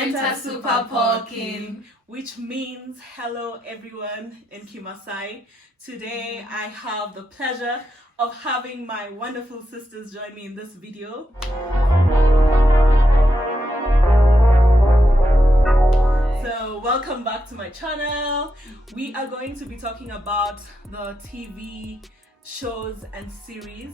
Enter Super Porkin, which means hello everyone in Kimasai. Today I have the pleasure of having my wonderful sisters join me in this video. So welcome back to my channel. We are going to be talking about the TV shows and series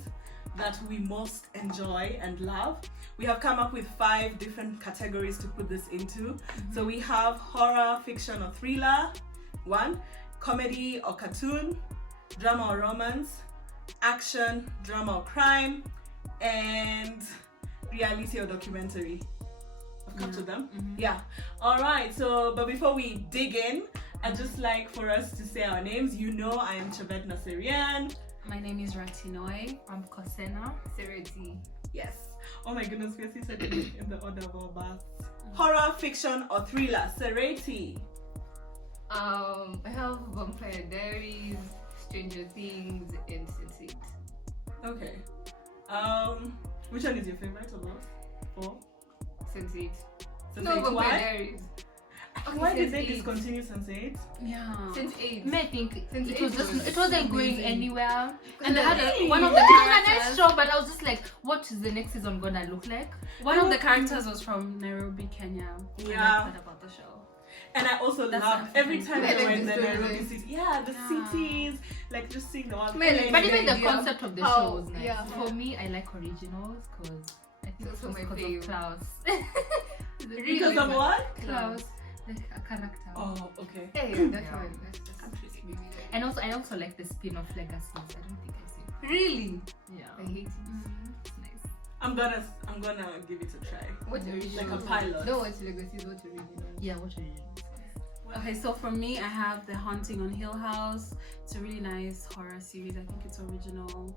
that we most enjoy and love. We have come up with 5 different categories to put this into. So we have horror, fiction or thriller, 1, comedy or cartoon, drama or romance, action, drama or crime, and reality or documentary. I've come to them. Yeah. All right. So, but before we dig in, I'd just like for us to say our names. You know, I am Chabet Naserian. My name is Ratinoi. I'm Kosena. Sereti. Yes. Oh my goodness, we said it in the order of our births. Horror, fiction, or thriller? Sereti. I have Vampire Diaries, Stranger Things, and Sense8. Okay. Which one is your favorite of those? 4? Sense8. Sense8. No, Vampire Why? Diaries. Why did they Sense8. discontinue Sense8? Yeah. Sense8. I think Sense8 it wasn't going amazing. anywhere. And they Really? had one of the Yeah. characters. It was a nice show, but I was just like, what is the next season gonna look like? One of the characters was from Nairobi, Kenya. Yeah. I like that about the show. And I also That's love every African. time Yeah, they were like in the the Nairobi stories. city. Yeah, the Yeah. cities, like just seeing the wild. Man, like, But even the idea. concept of the How- show was nice. yeah. For me, I like originals because I think It's it's also my because fave. of Klaus. Because of what? Klaus, the character. Oh, okay. Hey, that's Yeah. one. That's maybe like- And also, I also like the spin-off Legacies. I don't think I've seen. Really? Yeah. I hate it. It's nice. I'm gonna give it a try. What original? Like a pilot. Don't watch Legacies, watch original. Yeah, what are you? Okay, so for me, I have The Haunting on Hill House. It's a really nice horror series. I think it's original.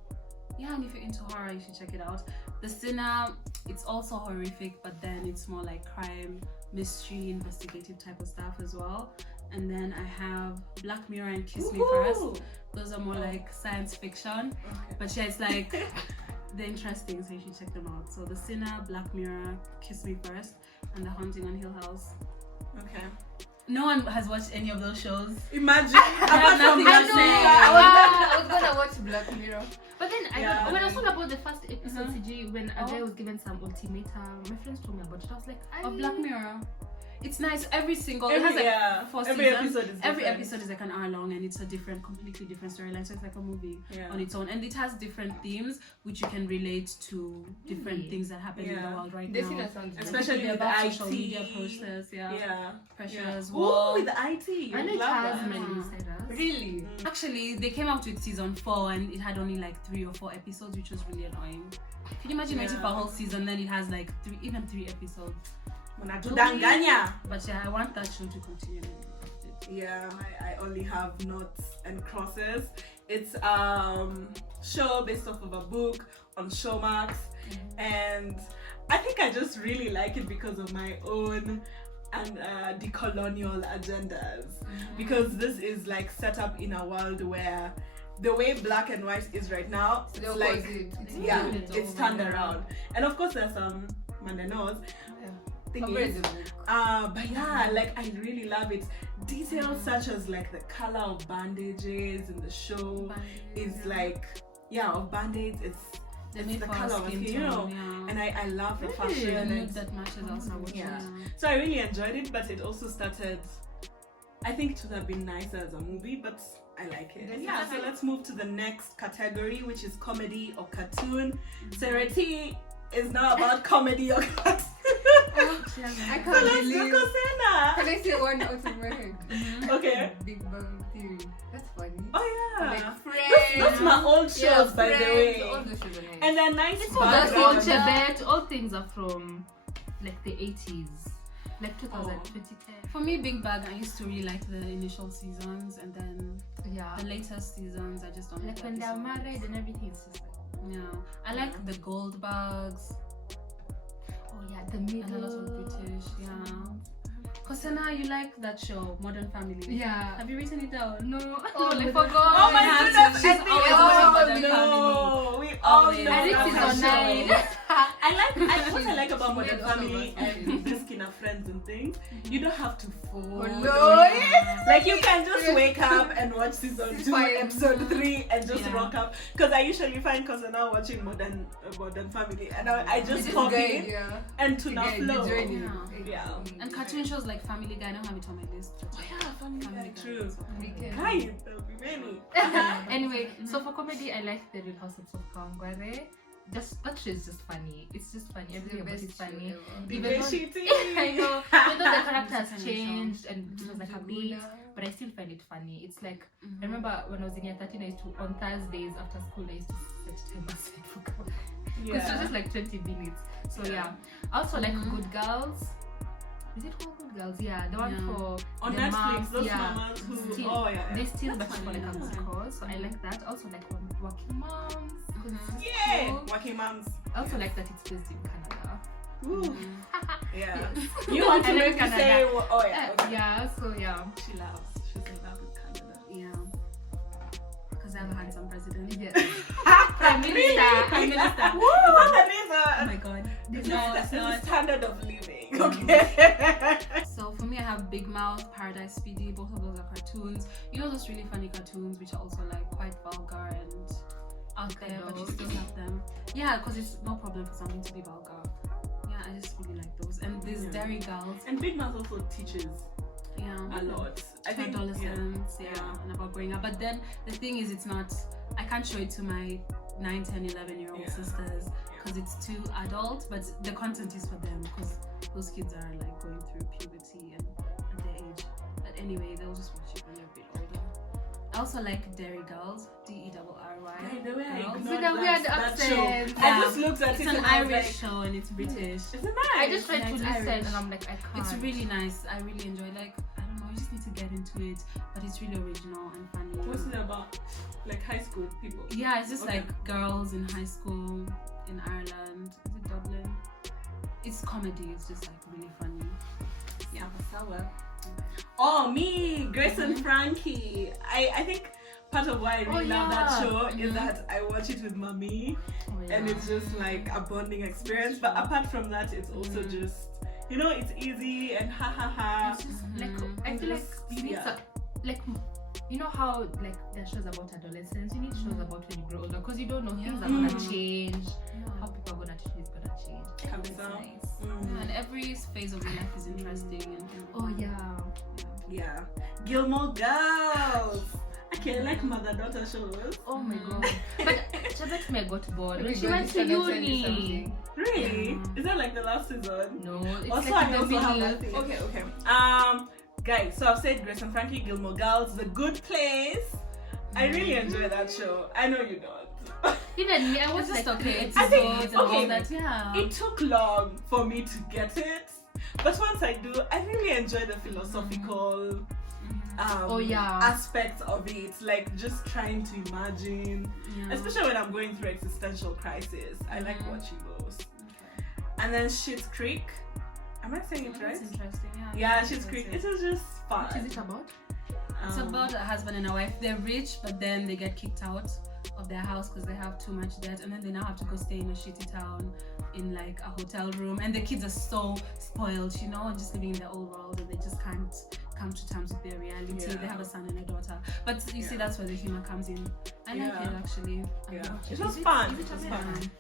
Yeah, and if you're into horror, you should check it out. The Sinner, it's also horrific, but then it's more like crime, mystery, investigative type of stuff as well. And then I have Black Mirror and Kiss Me Woohoo! First. Those are more like science fiction. Okay. But yeah, it's like they're interesting, so you should check them out. So The Sinner, Black Mirror, Kiss Me First, and The Haunting on Hill House. Okay. No one has watched any of those shows. Imagine. have Apart from nothing Black to say. Mirror. I was gonna watch Black Mirror. But then Yeah. when I saw about the first episode, CG, when a guy Oh. was given some ultimatum, my friends told me about it. I was like, I of Black mean- Mirror. It's nice. Every single it has like yeah. 4 Every seasons. episode is Every different. episode is like an hour long, and it's a completely different storyline. So it's like a movie Yeah. on its own, and it has different themes which you can relate to different Really? things that happen in the Yeah. world right This now. thing sounds Especially with about the social IT. media process, Yeah. pressures, Ooh, war. with the IT. And you it love has that. many Mm. insiders. Really? Actually, they came out with season 4 and it had only like 3 or 4 episodes, which was really annoying. Can you imagine waiting for a Yeah. whole season, then it has like 3 episodes? Mnatudanganya. But yeah, I want that show to continue. Yeah, I only have notes and crosses. It's show based off of a book on Showmax, and I think I just really like it because of my own and decolonial agendas. Because this is like set up in a world where the way black and white is right now, The it's like opposite. yeah, It's it's over. turned around. And of course, there's some mandanos. I've Thing read is, the book. but yeah, like I really love it. Details such as like the color of bandages in the show is like of band-aids. It's made the for our color of skin skin, you know. tone, yeah. And I love the The fashion. mood And that matches also. Yeah. so I really enjoyed it, but it also started. I think it would have been nicer as a movie, but I like it. And yeah, so let's move to the next category, which is comedy or cartoon. Sereti is now about comedy or cartoon. I So can't let's believe. go, Sena. Can I say one out of my head? Okay. Big Bang Theory. That's funny. Oh yeah. Like Friends. That's my old shows, by the Friends, way. All those shows are nice. And then nice That's all background. Chebet. All things are from like the 80s, like 2000, Oh. 2010. For me, Big Bang, I used to really like the initial seasons, and then yeah. the later seasons, I just don't Like like when they're episodes. married and everything, it's just like, Yeah, I like the Goldbugs oh yeah, the and a middle. lot of British. Yeah. Kosena, you like that show, Modern Family? Yeah. Have you written it down? No. Oh, I my forgot. Oh my I have goodness, to. I She's think always oh, watching Modern Family. no, we all Always. know I think that season show. 9. what I like about She Modern made all of Family us and this kind of friends and things, you don't have to fall. no. Like you can just wake up and watch season 2, Fine. episode 3, and just Yeah. rock up. Because I usually find now watching Modern Family, and I just pop in Yeah. and to now Get the flow. journey. Yeah. And cartoon shows like Family Guy, I don't have it on my list. Oh yeah, Family Guy, true. We can- Guys, there'll be many. Anyway, so for comedy, I like the Real Housewives of Kawangware. Just that show is just funny. It's just funny. Everything about it is funny. The Even way though- she thinks. I know. Even though the characters It's changed and it was like a bit, Mm-hmm. but I still find it funny. It's like I remember when I was in year 13, I used to on Thursdays after school I used to set time aside for Kawangware. Because it was just like 20 minutes. So yeah. I also like Mhm. Good Girls. Is it called Good Girls? Yeah, the one Yeah. for On the Netflix, moms, those yeah. mamas who, Still- oh yeah. They still That's but for like a funny. musical, so I like that. Also like Working Moms. 'cause it's just Yeah, cool. working moms. I also like that it's based in Canada. Ooh, Mm-hmm. yeah. You want to I like make me Canada. say, oh yeah, okay. Yeah, so yeah. She loves. She's in love with Canada. Yeah. Because I have a handsome president. Yeah. Prime Minister. Prime Minister. Woo! Oh my god. It's No, a it's not. standard of living. Mm. Okay. So for me, I have Big Mouth, Paradise Speedy. Both of those are cartoons. You know those really funny cartoons which are also like quite vulgar and out there, but you still have them. Yeah, because it's no problem for something to be vulgar. Yeah, I just really like those. And these Yeah. Dairy Girls. And Big Mouth also teaches Yeah. a lot. I To think adolescents, yeah, Yeah. and about growing up. But then the thing is, it's not. I can't show it to my 9, 10, 11-year-old Yeah. sisters because it's too adult. But the content is for them because those kids are like going through puberty and at their age. But anyway, they'll just watch it when they're a bit older. I also like Dairy Girls, DERRY. By the way, I Girls. ignored With a weird that show. accent. I Yeah. just looked at It's it an and I was Irish like, show and it's British. Is it nice? I just tried Yeah, to it's listen Irish. and I'm like, I can't. It's really nice. I really enjoy. Like I don't know, you just need to get into it. But it's really original and funny. What's it about? Like high school people. Yeah, it's just Okay. like girls in high school in Ireland. Is it Dublin? It's comedy. It's just like really funny. Yeah. Sour. Oh, me, Grace and Frankie. I think part of why I really love that yeah. show is Mhm. that I watch it with mommy, Oh, yeah. and it's just like a bonding experience. But apart from that, it's also Mhm. just, you know, it's easy and ha ha ha. It's just like Mhm. I feel like Just- you need yeah. like you know how like there are shows about adolescence. You need shows about when you grow older because you don't know things are Yeah. gonna change. Yeah. How people are gonna treat you is gonna change. Kabisa. Nice. Mm. And every phase of your life is interesting. And Oh yeah. Yeah. Gilmore Girls. Okay, I like mother-daughter shows. Oh my Mm. god. But Chabet me got bored when Okay, she God, went this to one will tell you uni. something. Really? Yeah. Is that like the last season? No, it's Also, like I in the also have middle. that thing. Okay. Guys, so I've said Grace and Frankie, Gilmore Girls, The Good Place. I really enjoy that show. I know you don't. Even me, I was It's just like, okay. It's I think- good and all okay. that. Yeah. It took long for me to get it, but once I do, I really enjoy the philosophical Oh, yeah. aspects of it, like just trying to imagine, Yeah. especially when I'm going through existential crisis. I like Mhm. watching those. And then Schitt's Creek. Am I saying it That's right? interesting. Yeah, That's Schitt's Creek. it. It is just fun. what is it about? It's Um, about a husband and a wife. They're rich, but then they get kicked out of their house because they have too much debt, and then they now have to go stay in a shitty town in like a hotel room. And the kids are so spoiled, you know, just living in their old world, and they just can't come to terms with their reality. Yeah. They have a son and a daughter, but you see, Yeah. that's where the humor comes in. I like Yeah. it actually. I Yeah. watch It was Is fun. is It was American? fun.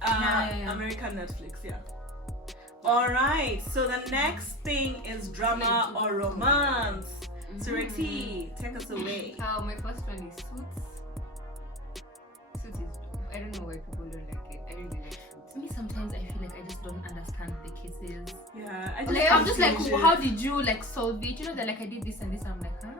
Yeah. American Netflix, yeah. All right. So the next thing is drama or romance. Mhm. Sureti, take us away. My first one is Suits. Suits is, I don't know why people don't like it. I really like Suits. Me sometimes I feel like I just don't understand the cases. Yeah, I Like I'm just like, confusion. how did you like solve it? You know, they're like I did this and this. I'm like, huh?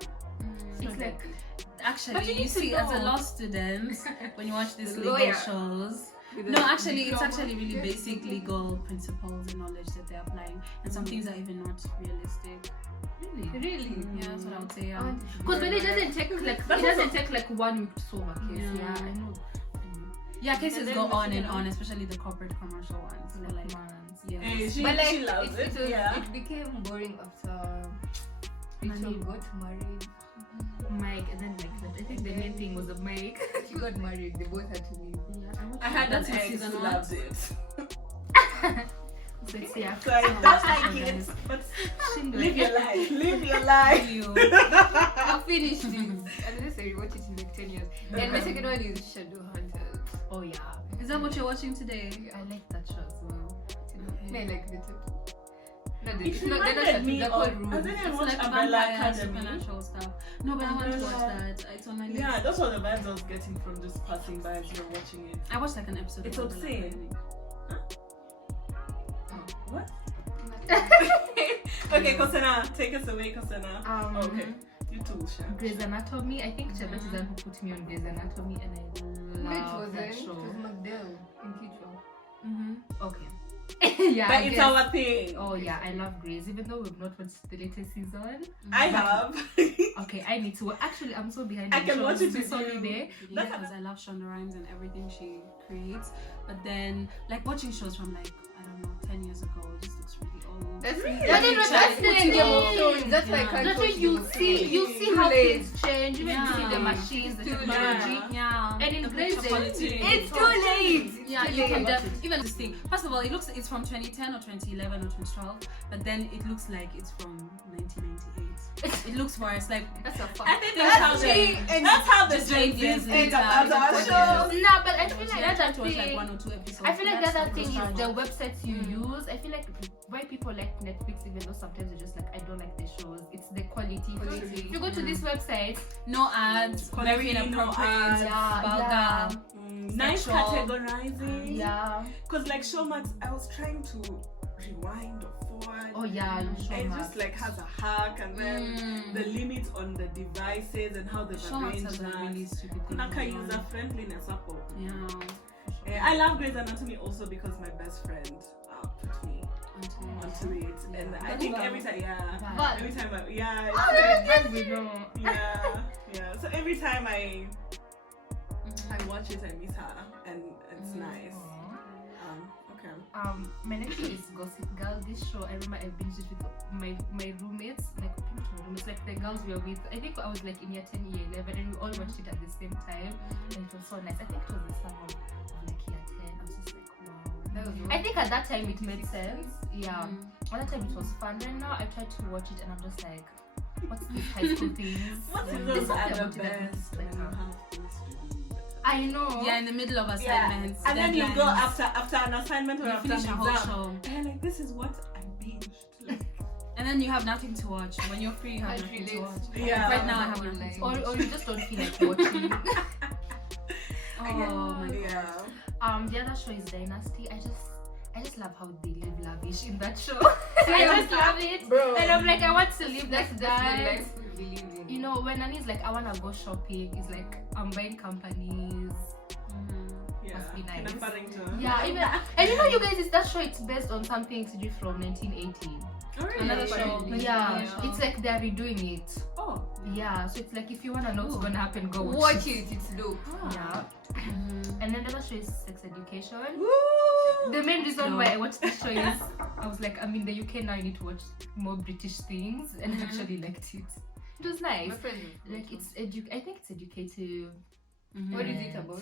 Mhm. It's like But Actually, you you need to see, as a know. law student, when you watch these The legal lawyer. shows, With no, a actually, it's diploma. actually really Yes. basic legal principles and knowledge that they're applying, and some things are even not realistic. really. Really? Yeah, that's what I would say. I want it to be Because when it very doesn't take like That's it doesn't also- take like 1 week to solve a case. Yeah. Yeah, I know. Yeah, cases then go the on thing and is- on, especially the corporate commercial ones. They're like, yeah. Hey, she, But like, she loves it. was- Yeah. it became boring after Rachel Money. got married. Mike, and then like I think the main thing was a Mike. She got married. They both had to leave. I had That's an in ex season who one. loves it. So it's yeah. So I don't like it, but live your life. Live your life. I'll finish this. Unless I rewatch it in like 10 years. And my second one is Shadowhunters. Oh yeah. Is that what you're watching today? I like that show as well. I like the two. No, It they're not reminded me the of. whole I room. didn't It's watch like Umbrella vampire Academy. supernatural stuff. No, but I want to watch that. It's on my list. Yeah, that's what the vibes I was getting from just passing by as you're watching it. I watched like an episode. It's of Umbrella obscene. Academy. What? Okay, Kosena, take us away, Kosena. Okay, you too, Sha. Grey's Anatomy. I think Charlotte is the one who put me on Grey's Anatomy, and I love that It show. was McDowell in Kitchener. Okay. Yeah. But I it's guess. our thing. Oh yeah, I love Grey's, even though we've not watched the latest season. I have. Okay, I need to. Actually, I'm so behind. I on can shows. watch it with It's only you. there. Yeah, because I love Shonda Rhimes and everything she creates. But then, like watching shows from like I don't know 10 years ago, it just looks really old. That's Really? that's the Game of Thrones. That's why I Yeah. can't That's watch when you Game of see Thrones. how late. things change. Even you see the Yeah. machines, the Too technology. late. Yeah. And in The Grey's, picture quality. It's too late. Yeah, It's you too can late. even this thing. First of all, it's from 2010 or 2011 or 2012, but then it looks like it's from 1998. It looks worse. Like That's a fact. I think that's how the just 8 years Gen Zs later. end up as our show. No, but I feel like I that's tried the to watch like thing. 1 or 2 episodes. I feel like the That's other thing is the nostalgia. websites you use. I feel like why people like Netflix, even though sometimes you're just like, I don't like the shows. It's the quality. Quality. If you go to this website, No ads, Quality, very no inappropriate, ads. Yeah, vulgar. Nice Sexual. categorizing. yeah. Cause like Showmax, I was trying to rewind or forward. Oh yeah, And Showmax. it just like has a hack and then the limits on the devices and how they've Showmax arranged has a that. really stupid thing. Kunaka going on. user friendliness up. Yeah. I love Grey's Anatomy also because my best friend put me Until onto it, and I That's think valid. every time, Valid. every time, We know. yeah. So every time I watch it, I miss her, and it's nice. Okay. My next show is Gossip Girl. This show, I remember I binged it with my roommates, like the girls we were with. I think I was like in year 10, year 11, and we all watched it at the same time, and it was so nice. I think it was the summer of like year 10. I was just like, wow. That was I think at that time it made sense. Yeah. Mm. At that time it was fun. Then now I try to watch it and I'm just like, what's this high school things? What if There's those are something the about it that best makes when it you better. have things to do? I know. Yeah, in the middle of assignments. And then you go deadlines, after an assignment or you after finish an a whole exam, show. and you're like, this is what I binged. Like, And then you have nothing to watch. When you're free, you have I nothing to relate. watch. Yeah. Right now, I have nothing to watch. Or you just don't feel like watching. Oh my god. Yeah. The other show is Dynasty. I just love how they live lavish in that show. I just love it. Bro. And I'm like, I want to live That's that the life. life we believe in. You know, when Nani's like, I wanna go shopping, it's like I'm buying companies. Yeah. Must be nice. Kinda Farrington. Yeah, even and you know, you guys, it's that show. It's based on something to do from 1918. Oh, really? Another show. Yeah, Yeah. it's like they're redoing it. Oh. Yeah, so it's like if you wanna know what's gonna happen, go Watch it, it's dope. Yeah, and then the other show is Sex Education. Woo! The main reason why I watched this show is I was like, I'm in the UK now. I need to watch more British things, and I actually liked it. It was nice. My friend. Like it's I think it's educative. What is it about?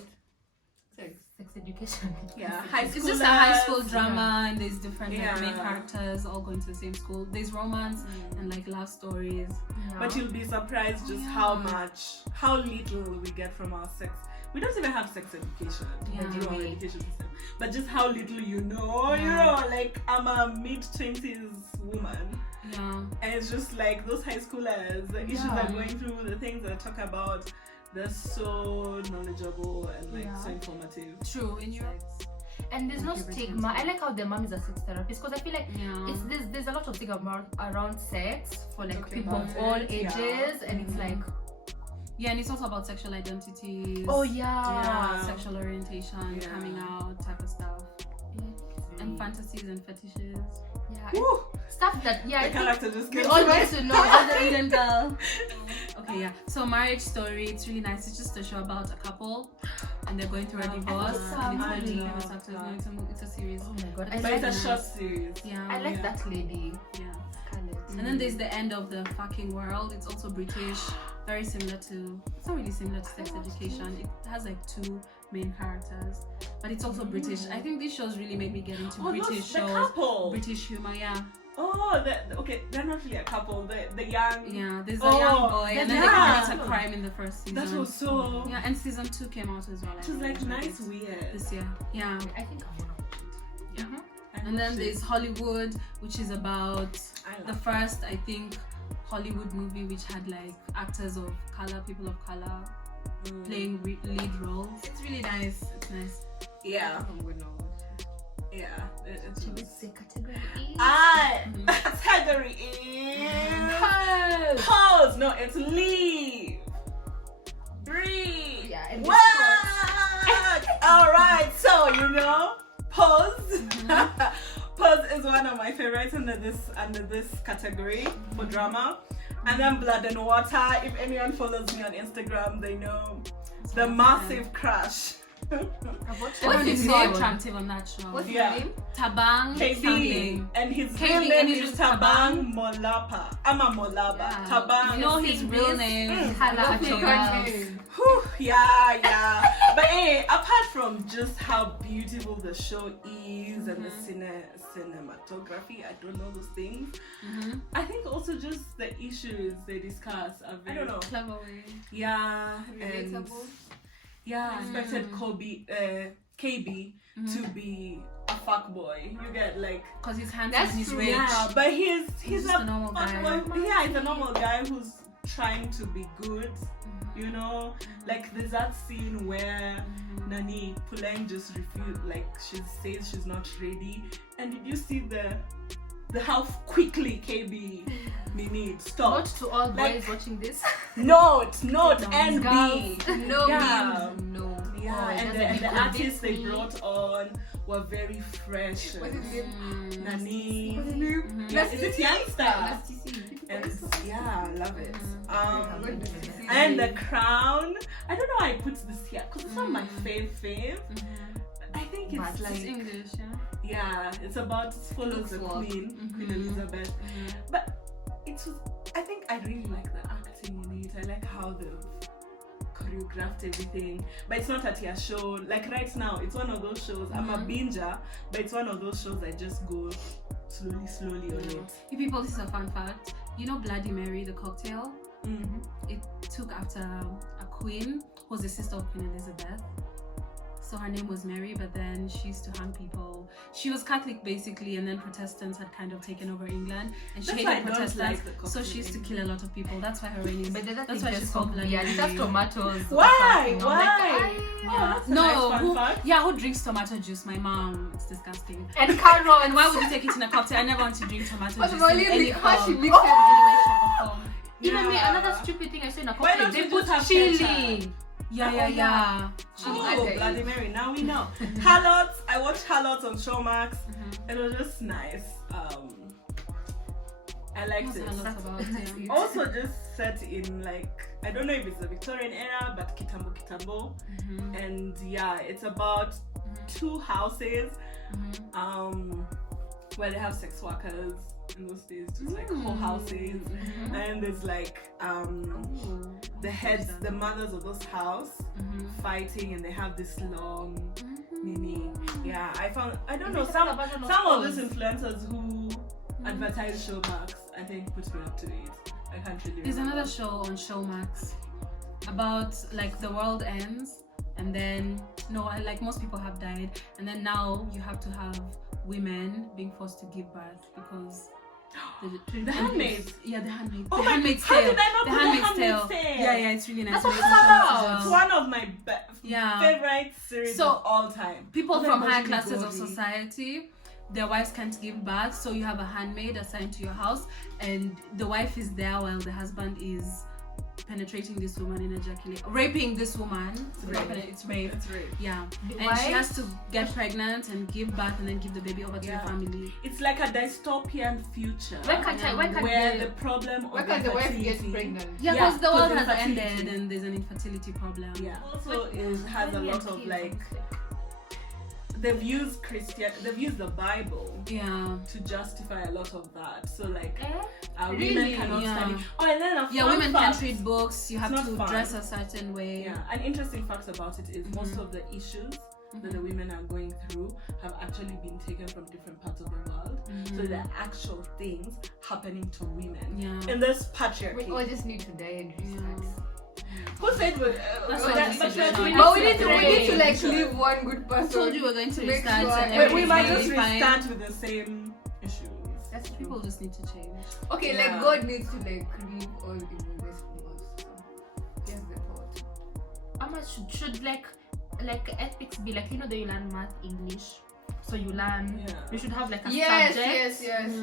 Sex. Sex education. Yeah, high school. It's just a high school drama, and there's different like, Yeah. main characters all going to the same school. There's romance and like love stories. Yeah. But you'll be surprised just how little we get from our sex. We don't even have sex education, Yeah. like, our Right. education system. But just how little you know, like I'm a mid-20s woman. Yeah. And it's just like those high schoolers, the issues Yeah. they're going through, the things that I talk about, they're so knowledgeable and like so informative. True. In Europe. And there's no stigma. I like how the mom is a sex therapist because I feel like Yeah. there's a lot of stigma around sex for like Talking people about of all it, yeah. ages, and it's like, Yeah, and it's also about sexual identities. oh yeah, Yeah. Sexual orientation, Yeah. coming out type of stuff, and and fantasies and fetishes. yeah, Woo! stuff that The I think character just we gets all to need it. to know. As the Indian girl. Okay, yeah. So Marriage Story, it's really nice. It's just a show about a couple, and they're going through a divorce. And it's really I love famous actors. No, it's a series. Oh my god, But I it's like, a short series. Yeah. I like that lady, Yeah. Scarlett. And then there's The End of the Fucking World. It's also British, very similar to. It's not really similar to Sex Education. It has like 2 main characters, but it's also British. I think these shows really make me get into British those, the shows, couple. British humor. Yeah, Oh, okay, they're not really a couple. The young. yeah. There's a Oh, young boy, and then yeah. they commit a crime in the first season. That was so. Yeah, and season 2 came out as well. It was like nice, weird weird. this year. Yeah. I think I wanna watch it. Yeah. And then there's Hollywood, which is about the first, I think, Hollywood movie which had like actors of color, people of color playing lead roles. It's really nice. It's nice. Yeah, I'm gonna watch it. yeah. Should we say category E? Category is pause. No, it's leave. Breathe. Yeah, and Work. All right. So pause. Pause is one of my favorites under this category for drama. And then Blood and Water. If anyone follows me on Instagram, they know the massive crush. Everyone is his so name? attractive on that show. What's Yeah. his name? Tabang KB, something. and his KB real and name he's is just Tabang Molapa. I'm a Molaba. Yeah. Tabang. You know You've his seen real this? name. Hala Nothing else. Achogals. Whew, yeah. But apart from just how beautiful the show is and the cinematography, I don't know those things. I think also just the issues they discuss are very, I don't know. Clever way. Yeah, and Relatable. yeah, I expected KB to be a fuckboy. You get like. Because he's handsome That's and he's true, rich. Yeah, but he's just a a normal guy. fuckboy. Yeah, he's a normal guy who's trying to be good. You know, like there's that scene where Nani Puleng just refused, like she says she's not ready. And did you see the how quickly KB Nini Not stopped? to all Like- boys watching this. Note and B. Girls, no Yeah. memes, no. Yeah, Oh, it and doesn't the convince artists they me. brought on were very fresh. What's his name? Nani. What's his name? Yeah, is it Youngster? Let's see. And yeah, I love it. I'm going to see. And The Crown. I don't know why I put this here because it's not my fave. I think it's But like It's English, yeah. yeah, it's about follows the Looks like- Queen Elizabeth. But I think I really like the acting in it. I like how they've choreographed everything. But it's not a tier show. Like right now, it's one of those shows. I'm a binger, but it's one of those shows I just go slowly on it. You people, this is a fun fact. You know Bloody Mary, the cocktail? It took after a queen who was the sister of Queen Elizabeth. So her name was Mary, but then she used to hang people. She was Catholic basically, and then Protestants had kind of taken over England, and she That's why I hated don't Protestants. like the So she used to kill a lot of people. That's why her reign is. But That's why she's called Bloody Yeah, Mary. that's tomatoes. or Why? something. I'm Why? like, Oh, that's a nice fun who, fact. yeah, who drinks tomato juice? My mom. It's disgusting. and carrots. And why would you take it in a cocktail? I never want to drink tomato But juice Molly, in any how she form. mixed In any way, shape, or form. Even me, Yeah. another stupid thing I saw in a Why cocktail, don't they you put just have chili. ketchup? Yeah. Chili. Oh, Okay. Bloody Mary. Now we know. Harlots. I watched Harlots on Showmax. It was just nice. I liked What's it. Harlots about? Yeah. Also, just set in like I don't know if it's the Victorian era, but Kitambo. And yeah, it's about two houses where they have sex workers in those days, just like whole houses. And there's like the heads, the mothers of those house fighting, and they have this long mini. Yeah, I don't know, some of those influencers who advertise Showmax, I think put me up to it. I can't really There's remember. another show on Showmax about like the world ends, and then like most people have died, and then now you have to have women being forced to give birth because The Handmaid. Yeah, The Handmaid. Oh The my- Handmaid's how Tale. did I not The put The Handmaid's Handmaid's Tale. Tale? Yeah, it's really nice. That's what It's it's on Showmax about. as It's well. one of my Yeah. favorite series So, of all time. People Oh my from gosh, higher really classes of gory. society, their wives can't give birth, so you have a handmaid assigned to your house, and the wife is there while the husband is penetrating this woman in raping this woman. It's rape. It's rape. Yeah, and Why? she has to get pregnant and give birth and then give the baby over to Yeah. the family. It's like a dystopian future Why can't where the the problem of Why can't the wife get infertility- pregnant? Yeah, Yeah, because the world 'cause has infertility. ended and there's an infertility problem. Yeah. Also, it has a lot of like they've used the Bible Yeah. to justify a lot of that. So like women Really? cannot Yeah. study. Oh, and then a Yeah, fun women fact. can't read books. You have It's to not fun. dress a certain way. Yeah, an interesting fact about it is most of the issues that the women are going through have actually been taken from different parts of the world. So the actual things happening to women Yeah. in this We patriarchy. all just need to die and restart. Who said we? That's but what that- we but said, we Sean. But we need to to like leave one good person. I told you we're going to Make restart sure and everything's we everything's might going just to be fine. restart with the same issues. That's true. People just need to change. Okay, Yeah. like God needs to like remove all evilness from us. So here's the thought. How much should like ethics be like, you know, that you learn math, English, so you learn. Yeah. You should have like a Yes, subject yes,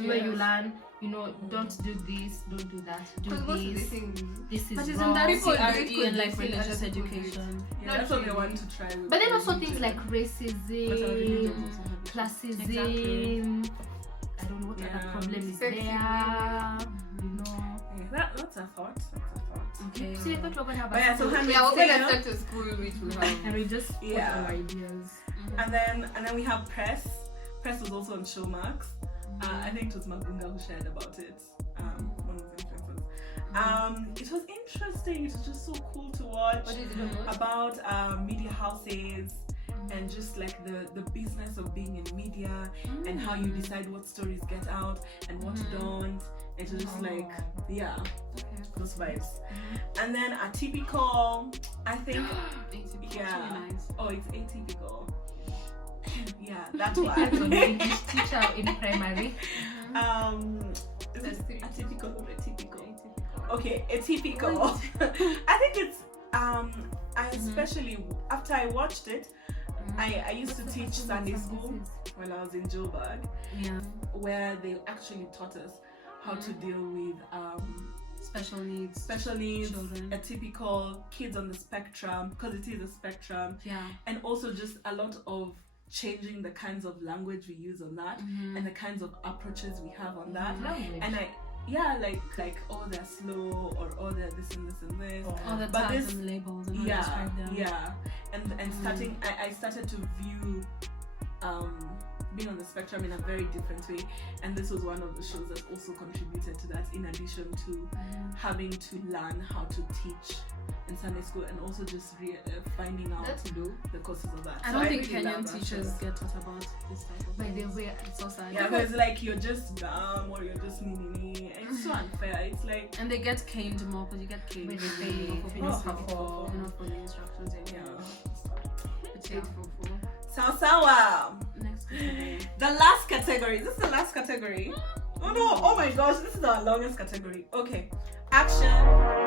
where yes. you learn. You know, don't do this, don't do that, do Because most of the this. things. This is But wrong. isn't that People do it CRE 'cause and they like feel religious other people do it. education? Yeah, Not that's what they really. want to try with. But then also religion. things like But our religion racism, also have- classism. Exactly. I don't know what other Yeah. problem is Sexism. there. You know. Yeah, that's a thought. That's a thought. Okay. See, I thought we were gonna have But yeah, a so Handmaid's Yeah, we're gonna Tale. start to school which will have. and we just put Yeah. our ideas. And then we have Press. Press was also on Showmax. I think it was Magunga who shared about it. One of the influencers. It was interesting. It was just so cool to watch. What is it about? About media houses and just like the business of being in media and how you decide what stories get out and what don't. It was just like, yeah, those vibes. And then Atypical, I think, yeah. Really nice. Oh, it's Atypical. Yeah, that's That's an why. English teacher in primary. Is it That's atypical or atypical? Okay, atypical. I think it's I especially after I watched it, I used to teach Sunday school when I was in Joburg, Yeah. where they actually taught us how to deal with Special needs. special needs, Children. atypical kids on the spectrum, because it is a spectrum, Yeah. and also just a lot of changing the kinds of language we use on that and the kinds of approaches we have on that. Language. And like oh they're slow or oh they're this and this and this. All the But tags this- and labels and how to Yeah, describe them. yeah. And starting I started to view being on the spectrum in a very different way, and this was one of the shows that also contributed to that, in addition to having to learn how to teach in Sunday school and also just finding out That's dope. the causes of that. I So don't think really love Kenyan that teachers show. get taught about this type of By the things. way, It's so sad. Yeah, because like you're just dumb or you're just and it's so unfair. It's like And they get caned more because you get caned By the for way, being for not being you're not following instructions. yeah. But yeah. Sawa. Next category. The last category. This is the last category. Oh no! Oh my gosh! This is our longest category. Okay. Action.